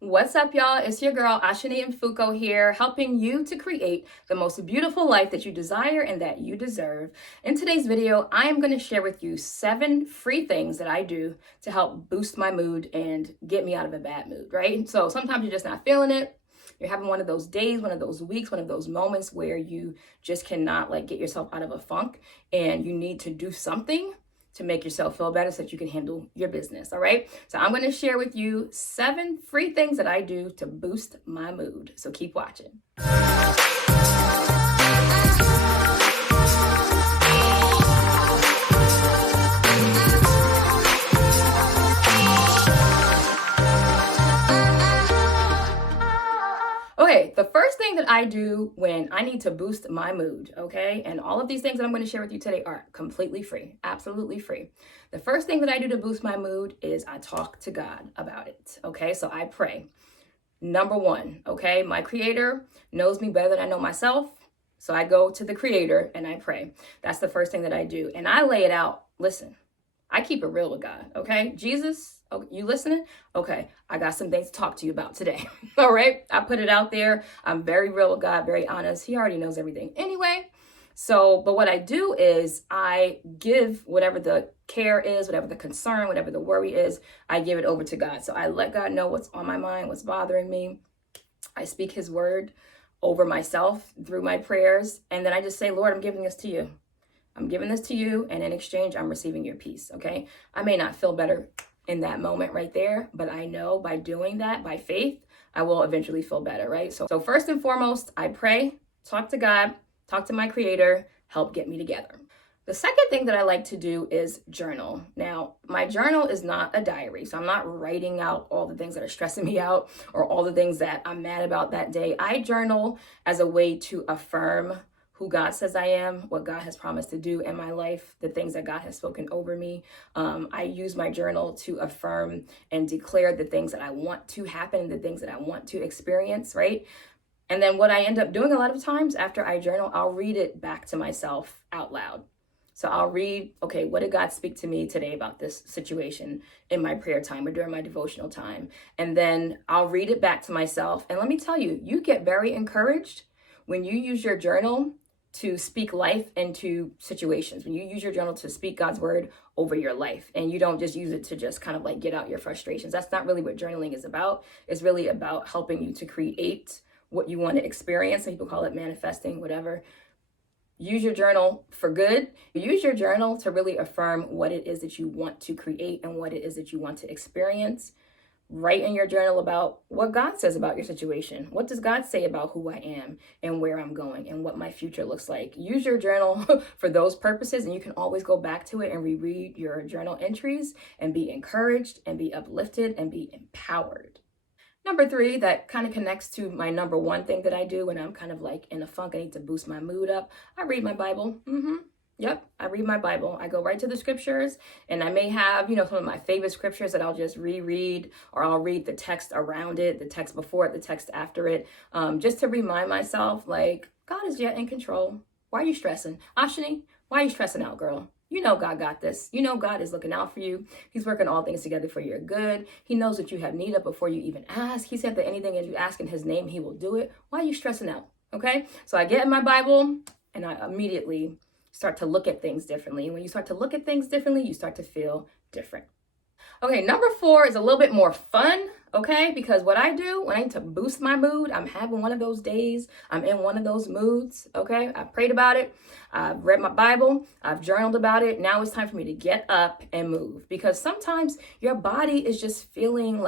What's up, y'all? It's your girl, Ashani and Fuko here, helping you to create the most beautiful life that you desire and that you deserve. In today's video, I am going to share with you 7 free things that I do to help boost my mood and get me out of a bad mood, right? So sometimes you're just not feeling it. You're having one of those days, one of those weeks, one of those moments where you just cannot get yourself out of a funk and you need to do something to make yourself feel better so that you can handle your business. All right. So I'm going to share with you 7 free things that I do to boost my mood. So keep watching. Okay, the first thing that I do when I need to boost my mood, okay, and all of these things that I'm going to share with you today are completely free, absolutely free. The first thing that I do to boost my mood is I talk to God about it, okay? So I pray. Number 1, okay, my Creator knows me better than I know myself, so I go to the Creator and I pray. That's the first thing that I do, and I lay it out. Listen, I keep it real with God, okay? Jesus, okay, you listening? Okay, I got some things to talk to you about today, all right? I put it out there. I'm very real with God, very honest. He already knows everything anyway. So, but what I do is I give whatever the care is, whatever the concern, whatever the worry is, I give it over to God. So I let God know what's on my mind, what's bothering me. I speak his word over myself through my prayers. And then I just say, Lord, I'm giving this to you. I'm giving this to you, and in exchange, I'm receiving your peace, okay? I may not feel better in that moment right there, but I know by doing that, by faith, I will eventually feel better, right? So first and foremost, I pray, talk to God, talk to my Creator, help get me together. The second thing that I like to do is journal. Now, my journal is not a diary, so I'm not writing out all the things that are stressing me out or all the things that I'm mad about that day. I journal as a way to affirm who God says I am, what God has promised to do in my life, the things that God has spoken over me. I use my journal to affirm and declare the things that I want to happen, the things that I want to experience, right? And then what I end up doing a lot of times after I journal, I'll read it back to myself out loud. So I'll read, okay, what did God speak to me today about this situation in my prayer time or during my devotional time? And then I'll read it back to myself. And let me tell you, you get very encouraged when you use your journal to speak life into situations, when you use your journal to speak God's word over your life, and you don't just use it to just kind of get out your frustrations. That's not really what journaling is about. It's really about helping you to create what you want to experience. Some people call it manifesting, whatever. Use your journal for good. Use your journal to really affirm what it is that you want to create and what it is that you want to experience. Write in your journal about what God says about your situation. What does God say about who I am and where I'm going and what my future looks like? Use your journal for those purposes, and you can always go back to it and reread your journal entries and be encouraged and be uplifted and be empowered. Number 3, that kind of connects to my number 1 thing that I do when I'm kind of in a funk, I need to boost my mood up. I read my Bible. Yep, I read my Bible. I go right to the scriptures, and I may have, some of my favorite scriptures that I'll just reread, or I'll read the text around it, the text before it, the text after it, just to remind myself, God is yet in control. Why are you stressing? Ashani, why are you stressing out, girl? You know God got this. You know God is looking out for you. He's working all things together for your good. He knows that you have need of before you even ask. He said that anything that you ask in his name, he will do it. Why are you stressing out? Okay? So I get in my Bible, and I immediately start to look at things differently. And when you start to look at things differently, you start to feel different. Okay, number 4 is a little bit more fun, okay? Because what I do when I need to boost my mood, I'm having one of those days, I'm in one of those moods, okay? I prayed about it, I've read my Bible, I've journaled about it. Now it's time for me to get up and move, because sometimes your body is just feeling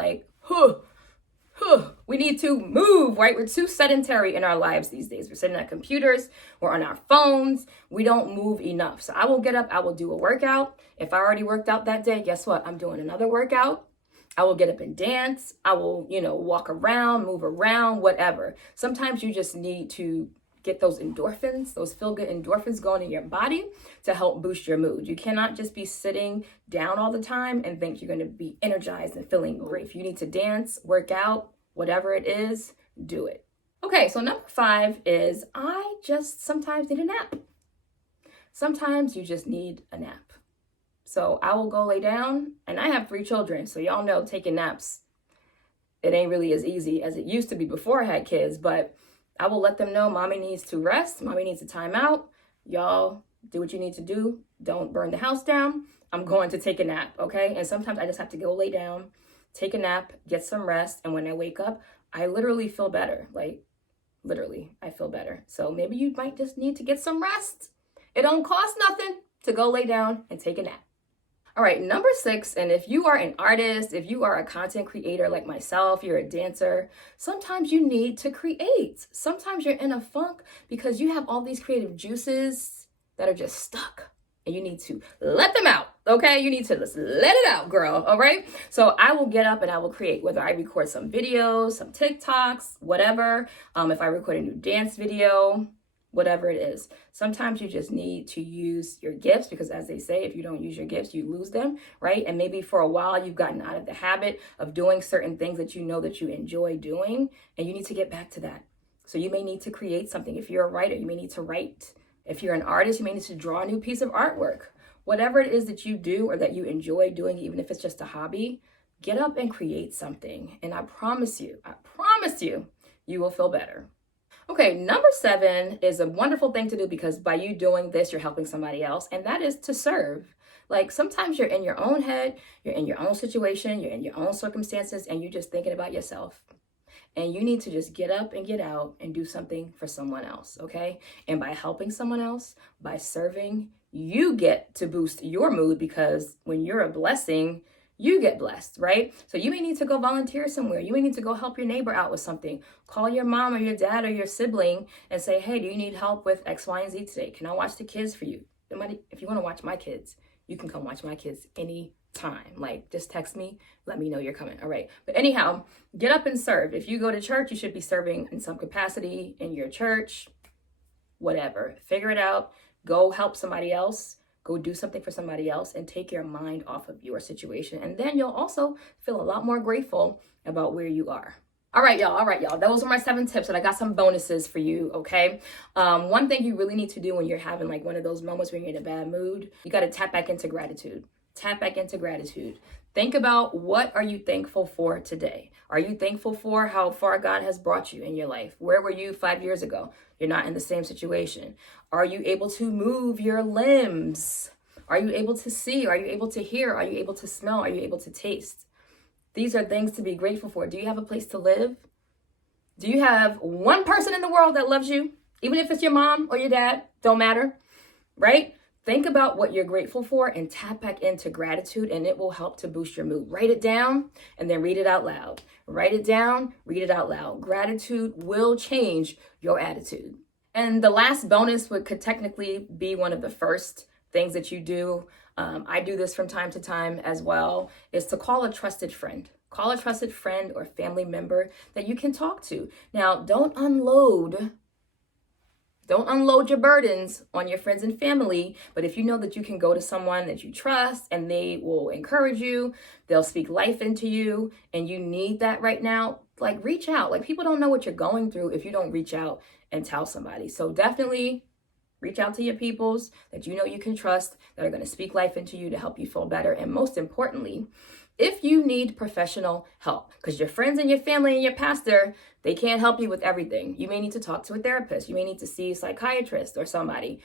we need to move, right? We're too sedentary in our lives these days. We're sitting at computers, we're on our phones, we don't move enough. So I will get up, I will do a workout. If I already worked out that day, guess what? I'm doing another workout. I will get up and dance. I will, walk around, move around, whatever. Sometimes you just need to get those endorphins, those feel-good endorphins going in your body to help boost your mood. You cannot just be sitting down all the time and think you're going to be energized and feeling great. If you need to dance, work out, whatever it is, do it. Okay, so number 5 is I just sometimes need a nap. Sometimes you just need a nap. So I will go lay down, and I have 3 children, so y'all know taking naps it ain't really as easy as it used to be before I had kids, but I will let them know mommy needs to rest. Mommy needs a timeout. Y'all do what you need to do. Don't burn the house down. I'm going to take a nap, okay? And sometimes I just have to go lay down, take a nap, get some rest. And when I wake up, I literally feel better. Like, literally, I feel better. So maybe you might just need to get some rest. It don't cost nothing to go lay down and take a nap. All right, number 6, and if you are an artist, if you are a content creator like myself, you're a dancer, sometimes you need to create. Sometimes you're in a funk because you have all these creative juices that are just stuck and you need to let them out, okay? You need to just let it out, girl, all right? So I will get up and I will create, whether I record some videos, some TikToks, whatever, if I record a new dance video, whatever it is. Sometimes you just need to use your gifts because, as they say, if you don't use your gifts, you lose them, right? And maybe for a while you've gotten out of the habit of doing certain things that you know that you enjoy doing, and you need to get back to that. So you may need to create something. If you're a writer, you may need to write. If you're an artist, you may need to draw a new piece of artwork. Whatever it is that you do or that you enjoy doing, even if it's just a hobby, get up and create something. And I promise you, you will feel better. Okay, number 7 is a wonderful thing to do because by you doing this, you're helping somebody else, and that is to serve. Like sometimes you're in your own head, you're in your own situation, you're in your own circumstances, and you're just thinking about yourself. And you need to just get up and get out and do something for someone else, okay? And by helping someone else, by serving, you get to boost your mood because when you're a blessing, you get blessed, right? So you may need to go volunteer somewhere. You may need to go help your neighbor out with something. Call your mom or your dad or your sibling and say, hey, do you need help with X, Y, and Z today? Can I watch the kids for you? If you want to watch my kids, you can come watch my kids anytime. Like, just text me, let me know you're coming. All right. But anyhow, get up and serve. If you go to church, you should be serving in some capacity in your church, whatever. Figure it out. Go help somebody else. Go do something for somebody else and take your mind off of your situation. And then you'll also feel a lot more grateful about where you are. All right, y'all. Those are my 7 tips, and I got some bonuses for you, okay? One thing you really need to do when you're having like one of those moments when you're in a bad mood, you got to tap back into gratitude. Tap back into gratitude. Think about, what are you thankful for today? Are you thankful for how far God has brought you in your life? Where were you 5 years ago? You're not in the same situation. Are you able to move your limbs? Are you able to see? Are you able to hear? Are you able to smell? Are you able to taste? These are things to be grateful for. Do you have a place to live? Do you have one person in the world that loves you? Even if it's your mom or your dad, don't matter, right? Think about what you're grateful for and tap back into gratitude, and it will help to boost your mood. Write it down and then read it out loud. Write it down, read it out loud. Gratitude will change your attitude. And the last bonus could technically be one of the first things that you do. I do this from time to time as well, is to call a trusted friend. Call a trusted friend or family member that you can talk to. Now, don't unload your burdens on your friends and family, but if you know that you can go to someone that you trust and they will encourage you, they'll speak life into you, and you need that right now, like, reach out. Like, people don't know what you're going through if you don't reach out and tell somebody. So definitely reach out to your peoples that you know you can trust, that are going to speak life into you to help you feel better. And most importantly, if you need professional help, because your friends and your family and your pastor, they can't help you with everything. You may need to talk to a therapist. You may need to see a psychiatrist or somebody.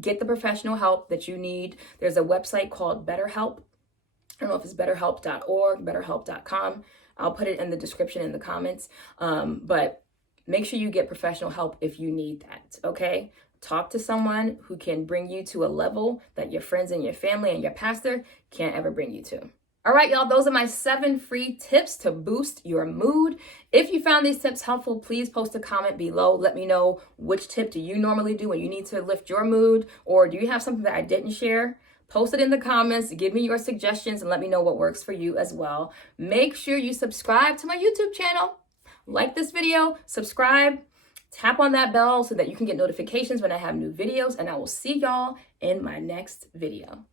Get the professional help that you need. There's a website called BetterHelp. I don't know if it's betterhelp.org, betterhelp.com. I'll put it in the description in the comments. But make sure you get professional help if you need that, okay? Talk to someone who can bring you to a level that your friends and your family and your pastor can't ever bring you to. All right, y'all, those are my 7 free tips to boost your mood. If you found these tips helpful, please post a comment below. Let me know, which tip do you normally do when you need to lift your mood, or do you have something that I didn't share? Post it in the comments, give me your suggestions, and let me know what works for you as well. Make sure you subscribe to my YouTube channel. Like this video, subscribe, tap on that bell so that you can get notifications when I have new videos, and I will see y'all in my next video.